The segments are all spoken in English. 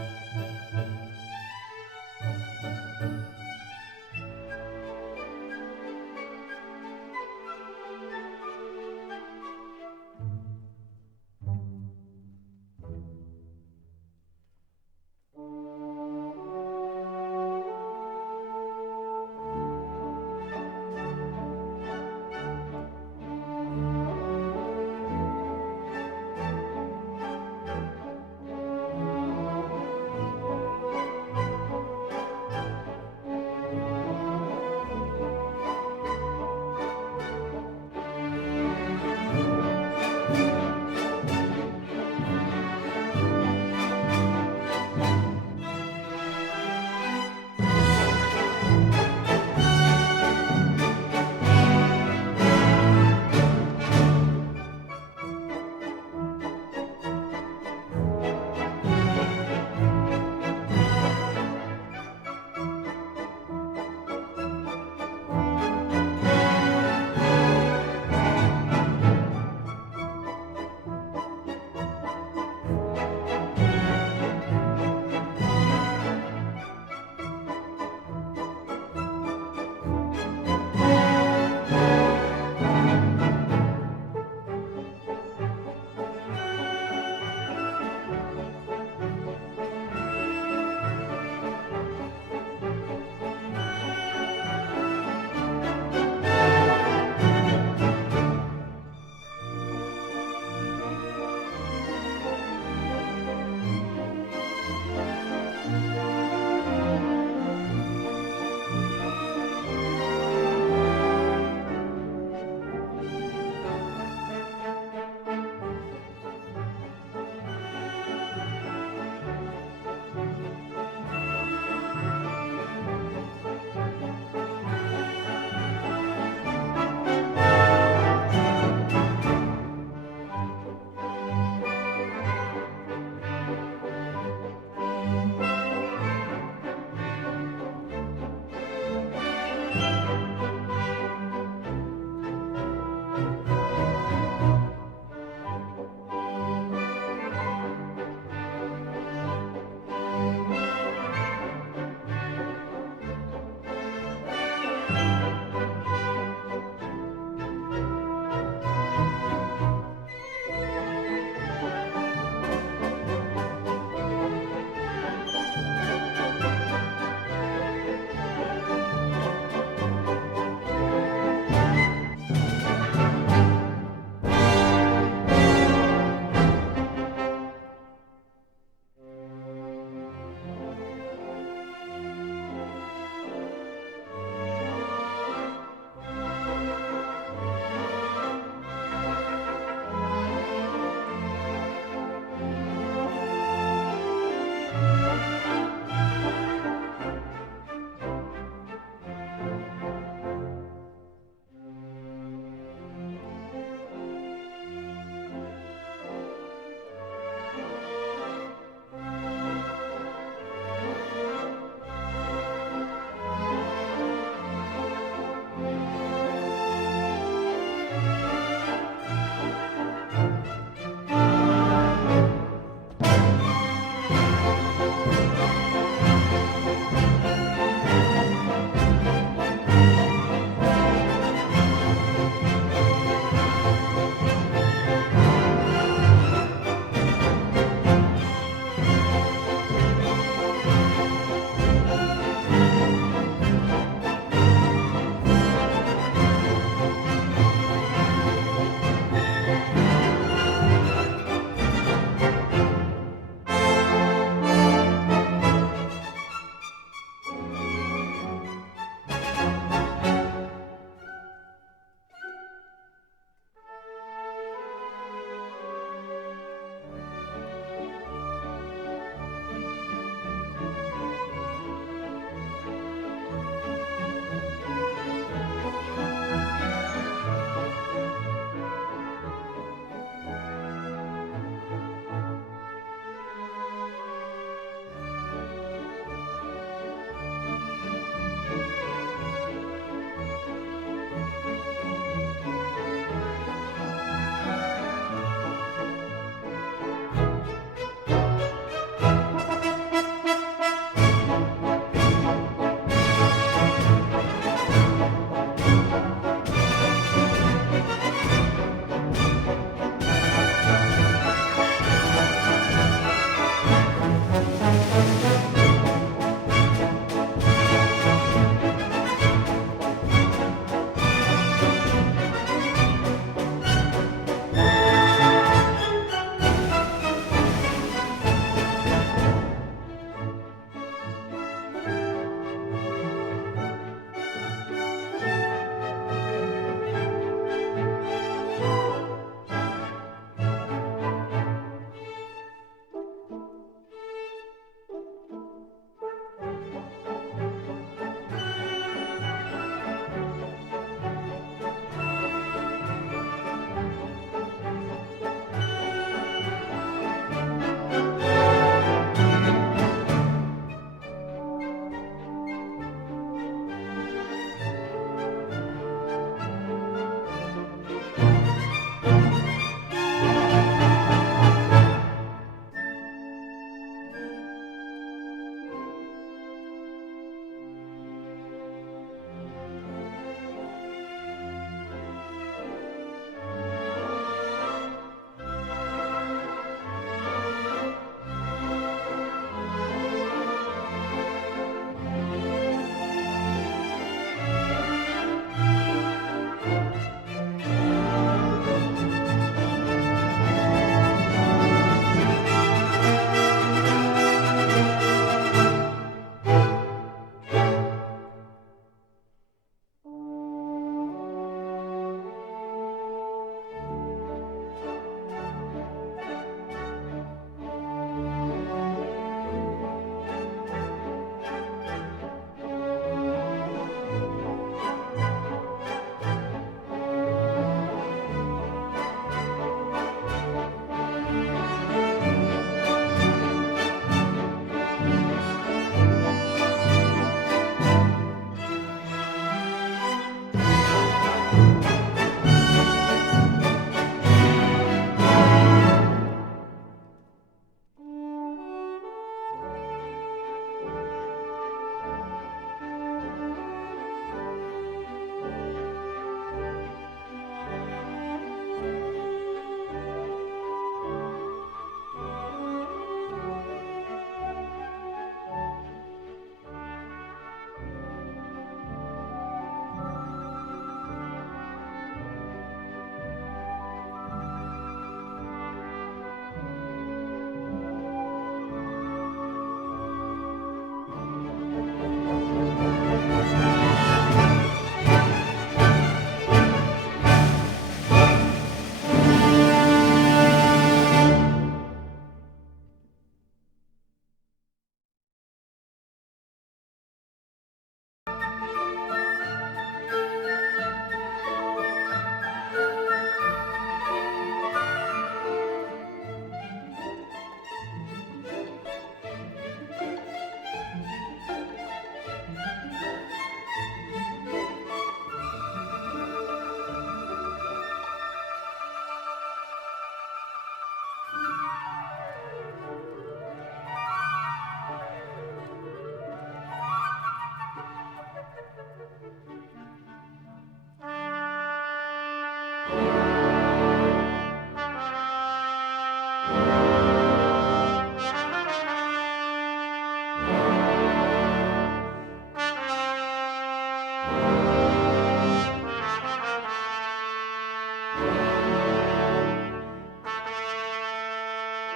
Thank you.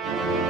Thank you.